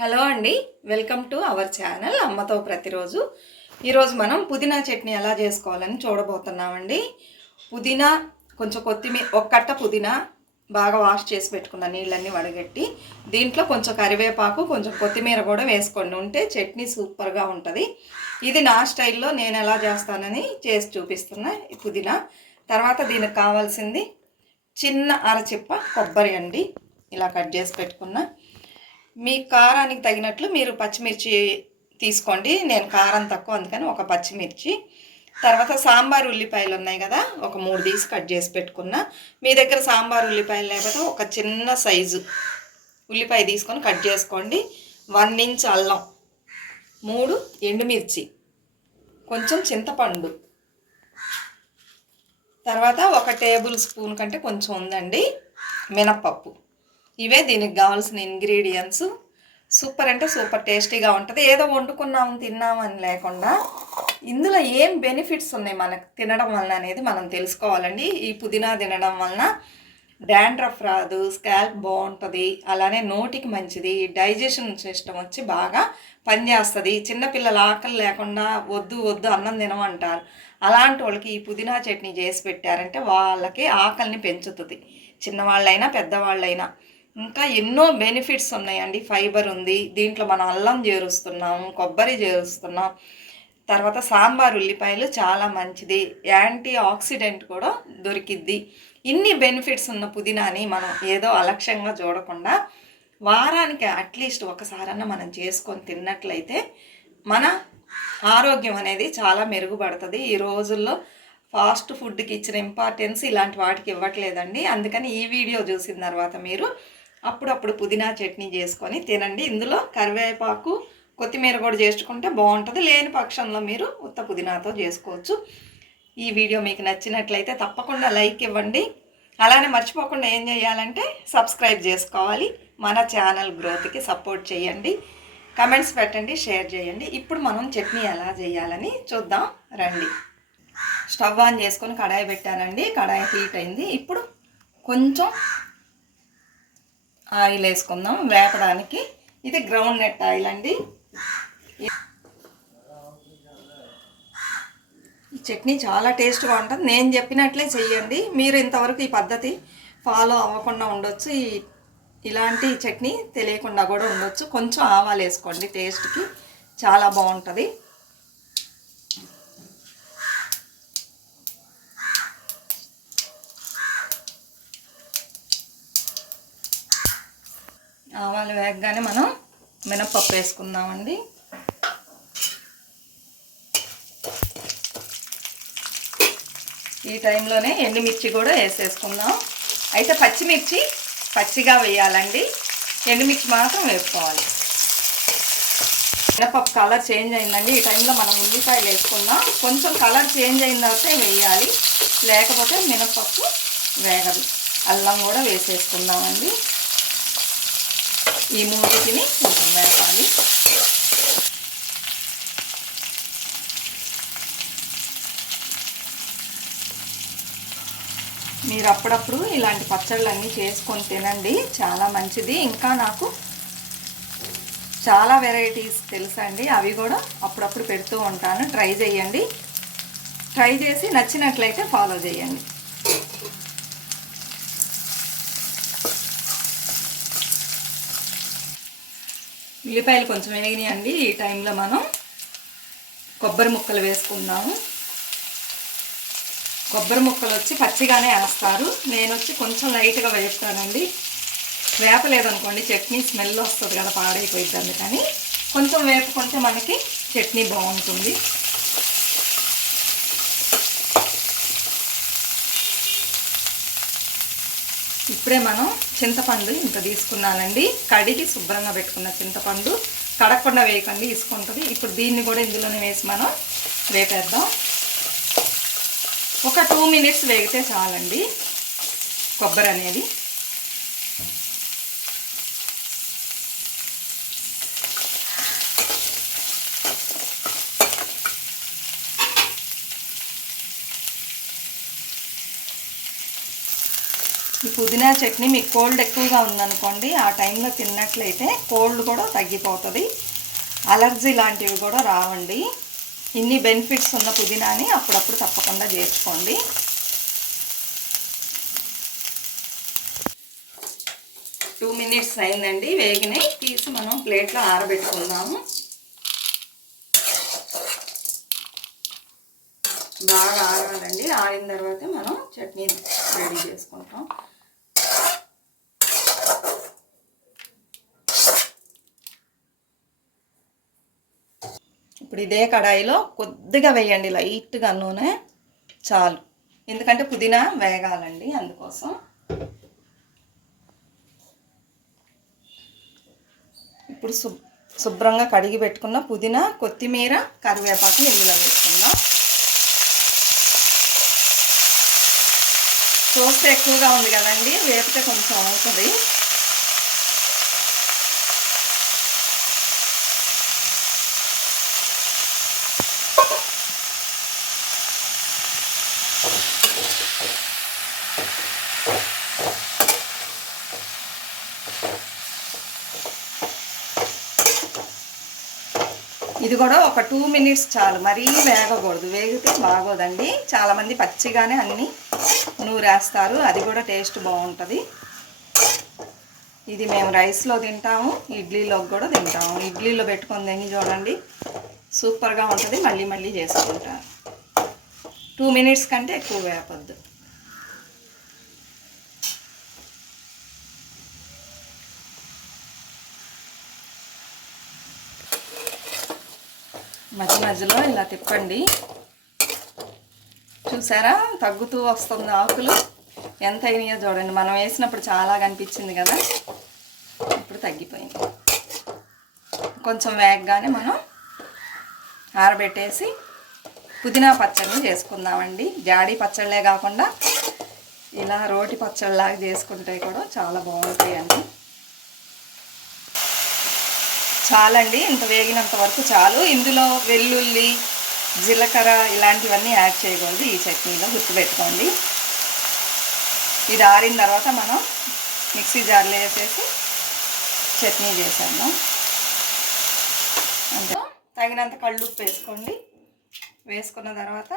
Hello అండి. Welcome to our channel అమ్మతో ప్రతిరోజు. ఈరోజు మనం పుదీనా చట్నీ ఎలా చేసుకోవాలని చూడబోతున్నామండి. పుదీనా, కొంచెం కొత్తిమీర, ఒక కట్ట పుదీనా బాగా వాష్ చేసి పెట్టుకున్న నీళ్ళన్నీ వడగట్టి, దీంట్లో కొంచెం కరివేపాకు, కొంచెం కొత్తిమీర కూడా వేసుకోండి. ఉంటే చట్నీ సూపర్గా ఉంటుంది. ఇది నా స్టైల్లో నేను ఎలా చేస్తానని చేసి చూపిస్తున్నా. ఈ పుదీనా తర్వాత దీనికి కావాల్సింది చిన్న అరచిప్ప కొబ్బరి అండి, ఇలా కట్ చేసి పెట్టుకున్న. మీ కారానికి తగినట్లు మీరు పచ్చిమిర్చి తీసుకోండి. నేను కారం తక్కువ అందుకని ఒక పచ్చిమిర్చి. తర్వాత సాంబార్ ఉల్లిపాయలు ఉన్నాయి కదా, ఒక 3 తీసి కట్ చేసి పెట్టుకున్నా. మీ దగ్గర సాంబార్ ఉల్లిపాయలు లేకపోతే ఒక చిన్న సైజు ఉల్లిపాయ తీసుకొని కట్ చేసుకోండి. 1 ఇంచ్ అల్లం, 3 ఎండుమిర్చి, కొంచెం చింతపండు, తర్వాత 1 టేబుల్ స్పూన్ కంటే కొంచెం ఉందండి మినప్పప్పు. ఇవే దీనికి కావాల్సిన ఇంగ్రీడియంట్స్. సూపర్ అంటే సూపర్ టేస్టీగా ఉంటుంది. ఏదో వండుకున్నాము తిన్నామని లేకుండా ఇందులో ఏం బెనిఫిట్స్ ఉన్నాయి మనకు తినడం వలన అనేది మనం తెలుసుకోవాలండి. ఈ పుదీనా తినడం వలన డాండ్రఫ్ రాదు, స్కాల్ప్ బాగుంటుంది, అలానే నోటికి మంచిది, డైజెషన్ సిస్టమ్ వచ్చి బాగా పనిచేస్తుంది. చిన్నపిల్లల ఆకలి లేకుండా వద్దు వద్దు అన్నం తినమంటారు. అలాంటి వాళ్ళకి ఈ పుదీనా చట్నీ చేసి పెట్టారంటే వాళ్ళకి ఆకలిని పెంచుతుంది, చిన్నవాళ్ళైనా పెద్దవాళ్ళైనా. ఇంకా ఎన్నో బెనిఫిట్స్ ఉన్నాయండి. ఫైబర్ ఉంది దీంట్లో, మనం అల్లం చేరుస్తున్నాము, కొబ్బరి చేరుస్తున్నాం. తర్వాత సాంబార్ ఉల్లిపాయలు చాలా మంచిది, యాంటీ ఆక్సిడెంట్ కూడా దొరికిద్ది. ఇన్ని బెనిఫిట్స్ ఉన్న పుదీనాని మనం ఏదో అలక్ష్యంగా చూడకుండా వారానికి అట్లీస్ట్ ఒకసారన్నా మనం చేసుకొని తిన్నట్లయితే మన ఆరోగ్యం అనేది చాలా మెరుగుపడుతుంది. ఈ రోజుల్లో ఫాస్ట్ ఫుడ్కి ఇచ్చిన ఇంపార్టెన్స్ ఇలాంటి వాటికి ఇవ్వట్లేదండి. అందుకని ఈ వీడియో చూసిన తర్వాత మీరు అప్పుడప్పుడు పుదీనా చట్నీ చేసుకొని తినండి. ఇందులో కరివేపాకు, కొత్తిమీర కూడా చేసుకుంటే బాగుంటుంది. లేని పక్షంలో మీరు ఉత్త పుదీనాతో చేసుకోవచ్చు. ఈ వీడియో మీకు నచ్చినట్లయితే తప్పకుండా లైక్ ఇవ్వండి. అలానే మర్చిపోకుండా ఏం చేయాలంటే సబ్స్క్రైబ్ చేసుకోవాలి. మన ఛానల్ గ్రోత్కి సపోర్ట్ చేయండి. కమెంట్స్ పెట్టండి, షేర్ చేయండి. ఇప్పుడు మనం చట్నీ ఎలా చేయాలని చూద్దాం రండి. స్టవ్ ఆన్ చేసుకొని కడాయి పెట్టానండి. కడాయి హీట్ అయింది. ఇప్పుడు కొంచెం ఆయిల్ వేసుకుందాం వేపడానికి. ఇది గ్రౌండ్ నట్ ఆయిల్ అండి. ఈ చట్నీ చాలా టేస్ట్గా ఉంటుంది. నేను చెప్పినట్లే చెయ్యండి. మీరు ఇంతవరకు ఈ పద్ధతి ఫాలో అవ్వకుండా ఉండొచ్చు, ఇలాంటి చట్నీ తెలియకుండా కూడా ఉండొచ్చు. కొంచెం ఆవాలు వేసుకోండి, టేస్ట్కి చాలా బాగుంటుంది. ఆవాలు వేగగానే మనం మినప్పప్పు వేసుకుందామండి. ఈ టైంలోనే ఎండుమిర్చి కూడా వేసేసుకుందాం. అయితే పచ్చిమిర్చి పచ్చిగా వేయాలండి, ఎండుమిర్చి మాత్రం వేసుకోవాలి. మినపప్పు కలర్ చేంజ్ అయిందండి. ఈ టైంలో మనం ఉల్లిపాయలు వేసుకుందాం. కొంచెం కలర్ చేంజ్ అయిన తర్వాత వేయాలి, లేకపోతే మినపప్పు వేగదు. అల్లం కూడా వేసేసుకుందామండి. ఈ మూడింటిని కొంచెం వేపాలి. మీరు అప్పుడప్పుడు ఇలాంటి పచ్చళ్ళన్నీ చేసుకొని తినండి, చాలా మంచిది. ఇంకా నాకు చాలా వెరైటీస్ తెలుసండి, అవి కూడా అప్పుడప్పుడు పెడుతూ ఉంటాను. ట్రై చేయండి. ట్రై చేసి నచ్చినట్లయితే ఫాలో చేయండి. ఉల్లిపాయలు కొంచెం వేగినాయండి. ఈ టైంలో మనం కొబ్బరి ముక్కలు వేసుకుందాము. కొబ్బరి ముక్కలు వచ్చి పచ్చిగానే వేస్తారు, నేను వచ్చి కొంచెం లైట్గా వేస్తానండి. వేపలేదనుకోండి చట్నీ స్మెల్ వస్తుంది కదా, పాడైపోయింది. అందుకని కొంచెం వేపుకుంటే మనకి చట్నీ బాగుంటుంది. ఇప్పుడే మనం చింతపండు ఇంత తీసుకున్నానండి, కడిగి శుభ్రంగా పెట్టుకున్న చింతపండు. కడగకుండా వేయకండి, ఇసుకుంటుంది. ఇప్పుడు దీన్ని కూడా ఇందులోనే వేసి మనం వేపేద్దాం. ఒక 2 మినిట్స్ వేగితే చాలండి కొబ్బరి అనేది. పుదీనా చట్నీ మీకు కోల్డ్ ఎక్కువగా ఉందనుకోండి, ఆ టైంలో తిన్నట్లయితే కోల్డ్ కూడా తగ్గిపోతుంది, అలర్జీ లాంటివి కూడా రావండి. ఇన్ని బెనిఫిట్స్ ఉన్న పుదీనాని అప్పుడప్పుడు తప్పకుండా చేర్చుకోండి. టూ మినిట్స్ అయిందండి, వేగినాయి. తీసి మనం ప్లేట్లో ఆరబెట్టుకుందాము. బాగా ఆరాలండి, ఆరిన తర్వాత మనం చట్నీ రెడీ చేసుకుంటాం. ఇప్పుడు ఇదే కడాయిలో కొద్దిగా వేయండి, లైట్గా నూనె చాలు, ఎందుకంటే పుదీనా వేగాలండి, అందుకోసం. ఇప్పుడు శుభ్రంగా కడిగి పెట్టుకున్న పుదీనా, కొత్తిమీర, కరివేపాకు ఇందులో వేసుకుందాం. టోస్ట్ ఎక్కువగా ఉంది కదండి, వేపితే కొంచెం అవుతుంది. ఇది కూడా ఒక 2 మినిట్స్ చాలు, మరీ వేగకూడదు, వేగితే బాగోదండి. చాలామంది పచ్చిగానే అన్నీ నూరేస్తారు, అది కూడా టేస్ట్ బాగుంటుంది. ఇది మేము రైస్లో తింటాము, ఇడ్లీలోకి కూడా తింటాము. ఇడ్లీలో పెట్టుకొని తిని చూడండి, సూపర్గా ఉంటుంది. మళ్ళీ మళ్ళీ చేసుకుంటారు. 2 మినిట్స్ కంటే ఎక్కువ వేపొద్దు. మధ్య మధ్యలో ఇలా తిప్పండి. చూసారా, తగ్గుతూ వస్తుంది ఆకులు. ఎంత అయినాయో చూడండి, మనం వేసినప్పుడు చాలా కనిపించింది కదా, ఇప్పుడు తగ్గిపోయింది. కొంచెం వేగగానే మనం ఆరబెట్టేసి పుదీనా పచ్చడిని చేసుకుందామండి. జాడీ పచ్చళ్ళే కాకుండా ఇలా రోటి పచ్చళ్ళలాగా చేసుకుంటే కూడా చాలా బాగుంటాయండి. చాలండి, ఇంత వేగినంత వరకు చాలు. ఇందులో వెల్లుల్లి, జీలకర్ర ఇలాంటివన్నీ యాడ్ చేయకూడదు ఈ చట్నీలో, గుర్తుపెట్టుకోండి. ఇది ఆరిన తర్వాత మనం మిక్సీ జార్లో వేసేసి చట్నీ చేసేద్దాం. అంటే తగినంత కళ్ళుప్పు వేసుకోండి. వేసుకున్న తర్వాత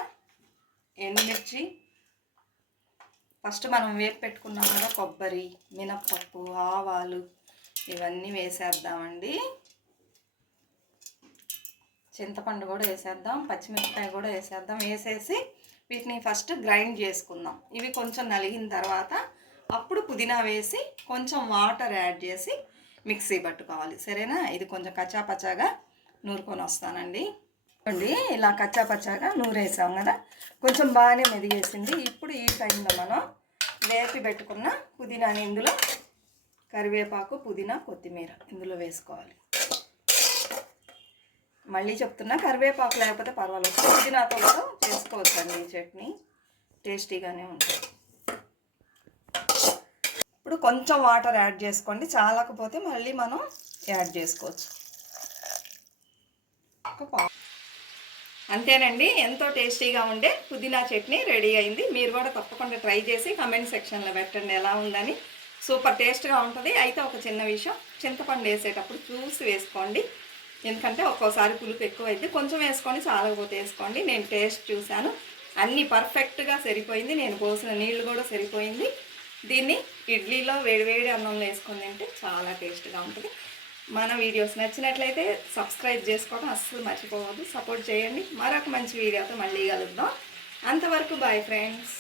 ఎండుమిర్చి, ఫస్ట్ మనం వేపు పెట్టుకున్నాం కదా కొబ్బరి, మినప్పప్పు, ఆవాలు ఇవన్నీ వేసేద్దామండి. చింతపండు కూడా వేసేద్దాం, పచ్చిమిరపకాయ కూడా వేసేద్దాం. వేసేసి వీటిని ఫస్ట్ గ్రైండ్ చేసుకుందాం. ఇవి కొంచెం నలిగిన తర్వాత అప్పుడు పుదీనా వేసి కొంచెం వాటర్ యాడ్ చేసి మిక్సీ పట్టుకోవాలి, సరేనా? ఇది కొంచెం కచ్చాపచ్చాగా నూరుకొని వస్తానండి. అండి, ఇలా కచ్చాపచ్చాగా నూరేసాం కదా, కొంచెం బాగానే మెదిగేసింది. ఇప్పుడు ఈ టైంలో మనం వేపి పెట్టుకున్న పుదీనాని ఇందులో, కరివేపాకు, పుదీనా, కొత్తిమీర ఇందులో వేసుకోవాలి. మళ్ళీ చెప్తున్నా, కరివేపాకు లేకపోతే పర్వాలేదు, పుదీనాతో కూడా చేసుకోవచ్చండి ఈ చట్నీ, టేస్టీగానే ఉంటుంది. ఇప్పుడు కొంచెం వాటర్ యాడ్ చేసుకోండి, చాలకపోతే మళ్ళీ మనం యాడ్ చేసుకోవచ్చు. అంతేనండి, ఎంతో టేస్టీగా ఉండే పుదీనా చట్నీ రెడీ అయింది. మీరు కూడా తప్పకుండా ట్రై చేసి కమెంట్ సెక్షన్లో పెట్టండి ఎలా ఉందని. సూపర్ టేస్ట్గా ఉంటుంది. అయితే ఒక చిన్న విషయం, చింతపండు వేసేటప్పుడు చూసి వేసుకోండి, ఎందుకంటే ఒక్కోసారి పులుపు ఎక్కువ అయితే కొంచెం వేసుకోండి, చాలకపోతే వేసుకోండి. నేను టేస్ట్ చూశాను, అన్నీ పర్ఫెక్ట్గా సరిపోయింది. నేను పోసిన నీళ్ళు కూడా సరిపోయింది. దీన్ని ఇడ్లీలో వేడివేడి అన్నంలో వేసుకొని తింటే చాలా టేస్ట్గా ఉంటుంది. మన వీడియోస్ నచ్చినట్లయితే సబ్స్క్రైబ్ చేసుకోవడం అస్సలు మర్చిపోవద్దు, సపోర్ట్ చేయండి. మరొక మంచి వీడియోతో మళ్ళీ కలుద్దాం. అంతవరకు బాయ్ ఫ్రెండ్స్.